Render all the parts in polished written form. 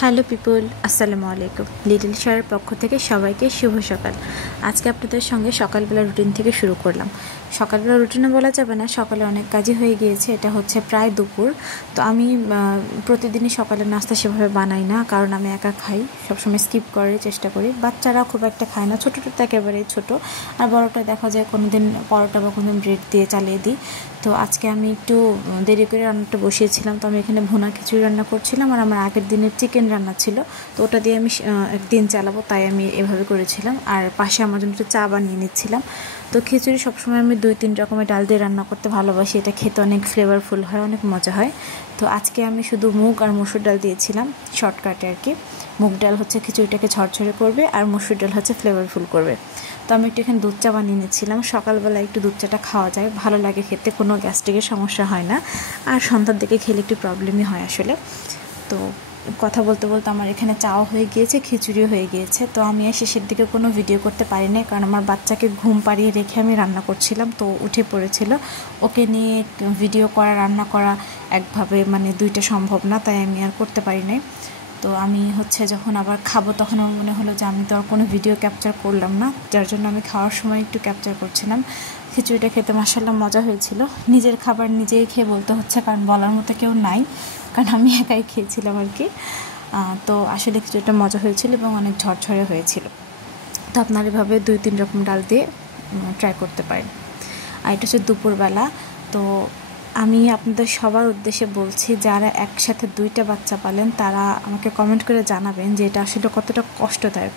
Hello people, আসসালামু আলাইকুম। Little শাহের পক্ষ থেকে সবাইকে শুভ সকাল। আজকে আপনাদের সঙ্গে সকালবেলা রুটিন থেকে শুরু করলাম। সকালবেলা রুটিনে বলা যাবে না, সকালে অনেক কাজই হয়ে গিয়েছে। এটা হচ্ছে প্রায় দুপুর। তো আমি প্রতিদিনই সকালের নাস্তা সেভাবে বানাই না, কারণ আমি একা খাই, সবসময় স্কিপ করার চেষ্টা করি। বাচ্চারা খুব একটা খায় না, ছোটোটা তো একেবারেই ছোটো, আর বড়োটা দেখা যায় কোনো দিন পরোটা বা কোনো দিন ব্রেড দিয়ে চালিয়ে দিই। তো আজকে আমি একটু দেরি করে রান্নাটা বসিয়েছিলাম। তো আমি এখানে ভুনা খিচুড়ি রান্না করছিলাম, আর আমার আগের দিনের চিকেন রান্না ছিল, তো ওটা দিয়ে আমি একদিন চালাবো, তাই আমি এভাবে করেছিলাম। আর পাশে আমার জন্য একটু চা বানিয়ে নিচ্ছিলাম। তো খিচুড়ি সবসময় আমি 2-3 রকমের ডাল দিয়ে রান্না করতে ভালোবাসি, এটা খেতে অনেক ফ্লেভারফুল হয়, অনেক মজা হয়। তো আজকে আমি শুধু মুগ আর মসুর ডাল দিয়েছিলাম শর্টকাটে আর কি। মুগ ডাল হচ্ছে খিচুড়িটাকে ঝরঝরে করবে, আর মসুর ডাল হচ্ছে ফ্লেভারফুল করবে। তো আমি একটু এখানে দুধ চা বানিয়ে নিচ্ছিলাম। সকালবেলা একটু দুধ চাটা খাওয়া যায়, ভালো লাগে খেতে, কোনো গ্যাস্ট্রিকের সমস্যা হয় না। আর সন্ধ্যার দিকে খেলে একটু প্রবলেমই হয় আসলে। তো কথা বলতে বলতে আমার এখানে চাও হয়ে গিয়েছে, খিচুড়িও হয়ে গিয়েছে। তো আমি আর শেষের দিকে কোনো ভিডিও করতে পারি না, কারণ আমার বাচ্চাকে ঘুম পাড়িয়ে রেখে আমি রান্না করছিলাম, তো উঠে পড়েছিল। ওকে নিয়ে ভিডিও করা, রান্না করা একভাবে মানে দুইটা সম্ভব না, তাই আমি আর করতে পারি নাই। তো আমি হচ্ছে যখন আবার খাবো, তখন আমার মনে হলো যে আমি তো আর কোনো ভিডিও ক্যাপচার করলাম না, যার জন্য আমি খাওয়ার সময় একটু ক্যাপচার করছিলাম। খিচুড়িটা খেতে মাশাআল্লাহ মজা হয়েছিল। নিজের খাবার নিজেই খেয়ে বলতে হচ্ছে, কারণ বলার মতো কেউ নাই, কারণ আমি একাই খেয়েছিলাম আর কি। তো আসলে খিচুড়িটা মজা হয়েছিল এবং অনেক ঝরঝরে হয়েছিল। তো আপনার এভাবে 2-3 রকম ডাল দিয়ে ট্রাই করতে পারেন। আর এটা হচ্ছে দুপুরবেলা। তো আমি আপনাদের সবার উদ্দেশ্যে বলছি, যারা একসাথে 2টা বাচ্চা পালেন তারা আমাকে কমেন্ট করে জানাবেন যে এটা আসলে কতটা কষ্টদায়ক।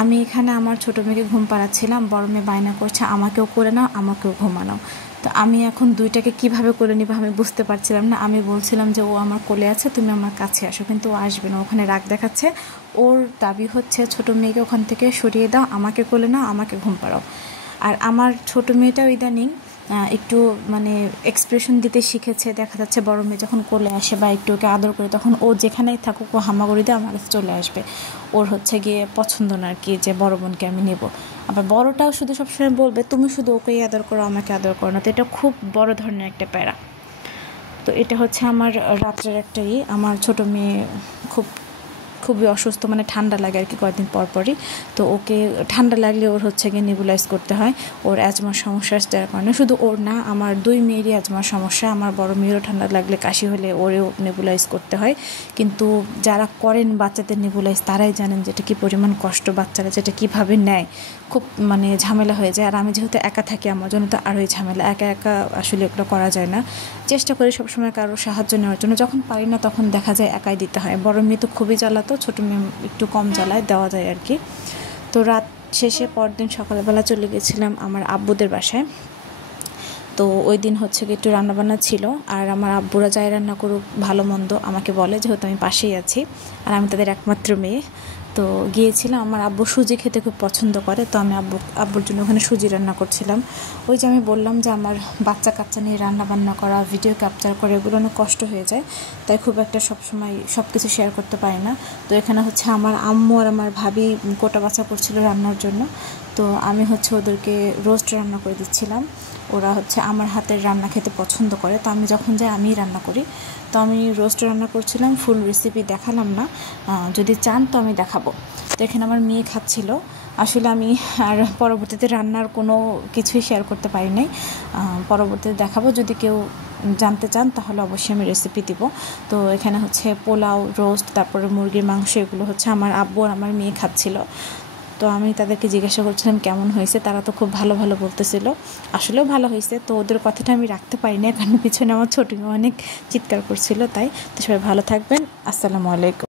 আমি এখানে আমার ছোটো মেয়েকে ঘুম পাড়াচ্ছিলাম, বড় মেয়ে বায়না করছে আমাকেও করে নাও, আমাকেও ঘুমানো। তো আমি এখন 2টাকে কীভাবে করে নিব আমি বুঝতে পারছিলাম না। আমি বলছিলাম যে ও আমার কোলে আছে, তুমি আমার কাছে আসো, কিন্তু ও আসবে না, ওখানে রাগ দেখাচ্ছে। ওর দাবি হচ্ছে ছোটো মেয়েকে ওখান থেকে সরিয়ে দাও, আমাকে কোলে নাও, আমাকে ঘুম পাড়াও। আর আমার ছোটো মেয়েটাও ইদানিং একটু মানে এক্সপ্রেশন দিতে শিখেছে। দেখা যাচ্ছে বড় মেয়ে যখন কোলে আসে বা একটু ওকে আদর করে, তখন ও যেখানেই থাকুক ও হামাগুড়ি দিয়ে আমার কাছে চলে আসবে। ওর হচ্ছে গিয়ে পছন্দ না আর কি যে বড় বোনকে আমি নেব। আবার বড়টাও শুধু সবসময় বলবে তুমি শুধু ওকেই আদর করো, আমাকে আদর করো না। তো এটা খুব বড় ধরনের একটা প্যারা। তো এটা হচ্ছে আমার রাত্রের একটাই, আমার ছোটো মেয়ে খুবই অসুস্থ, মানে ঠান্ডা লাগে আর কি কয়েকদিন পর পরই। তো ওকে ঠান্ডা লাগলে ওর হচ্ছে গিয়ে নেবুলাইজ করতে হয়। ওর অ্যাজমার সমস্যা যার কারণে, শুধু ওর না আমার 2 মেয়েরই অ্যাজমার সমস্যা। আমার বড় মেয়েরও ঠান্ডা লাগলে, কাশি হলে ওরেও নেবুলাইজ করতে হয়। কিন্তু যারা করেন বাচ্চাদের নেবুলাইজ তারাই জানেন যেটা কী পরিমাণ কষ্ট, বাচ্চারা যেটা কীভাবে নেয়, খুব মানে ঝামেলা হয়ে যায়। আর আমি যেহেতু একা থাকি, আমার জন্য তো আরোই ঝামেলা, একা একা আসলে এগুলো করা যায় না। চেষ্টা করি সবসময় কারো সাহায্য নেওয়ার জন্য, যখন পারি না তখন দেখা যায় একাই দিতে হয়। বড় মেয়ে তো খুবই জ্বালাতো, ছোটো মেয়ে একটু কম জ্বালায়, দেওয়া যায় আর কি। তো রাত শেষে পরদিন সকালবেলা চলে গেছিলাম আমার আব্বুদের বাসায়। তো ওই দিন হচ্ছে কি একটু রান্নাবান্না ছিল, আর আমার আব্বুরা যাই রান্না করুক ভালো মন্দ আমাকে বলে, যেহেতু আমি পাশেই আছি আর আমি তাদের একমাত্র মেয়ে। তো গিয়েছিলাম, আমার আব্বু সুজি খেতে খুব পছন্দ করে, তো আমি আব্বুর জন্য ওখানে সুজি রান্না করছিলাম। ওই যে আমি বললাম যে আমার বাচ্চা কাচ্চা নিয়ে রান্নাবান্না করা, ভিডিও ক্যাপচার করে, এগুলো অনেক কষ্ট হয়ে যায়, তাই খুব একটা সবসময় সব কিছু শেয়ার করতে পারি না। তো এখানে হচ্ছে আমার আম্মু আর আমার ভাবি কোটা বাছা করছিল রান্নার জন্য। তো আমি হচ্ছে ওদেরকে রোস্ট রান্না করে দিচ্ছিলাম। ওরা হচ্ছে আমার হাতের রান্না খেতে পছন্দ করে, তো আমি যখন যাই আমিই রান্না করি। তো আমি রোস্ট রান্না করছিলাম, ফুল রেসিপি দেখালাম না, যদি চান তো আমি দেখাবো। তো এখানে আমার মেয়ে খাচ্ছিল। আসলে আমি আর পরবর্তীতে রান্নার কোনো কিছুই শেয়ার করতে পারি নাই, পরবর্তীতে দেখাবো। যদি কেউ জানতে চান তাহলে অবশ্যই আমি রেসিপি দিব। তো এখানে হচ্ছে পোলাও, রোস্ট, তারপরে মুরগির মাংস, এগুলো হচ্ছে আমার আব্বু আর আমার মেয়ে খাচ্ছিল। তো আমি তাদেরকে জিজ্ঞাসা করছিলাম কেমন হয়েছে, তারা তো খুব ভালো ভালো বলতেছিল, আসলেও ভালো হয়েছে। তো ওদের কথাটা আমি রাখতে পারি না, কারণ পিছনে আমার ছোটো মেয়ে অনেক চিৎকার করছিল, তাই। তো সবাই ভালো থাকবেন, আসসালামু আলাইকুম।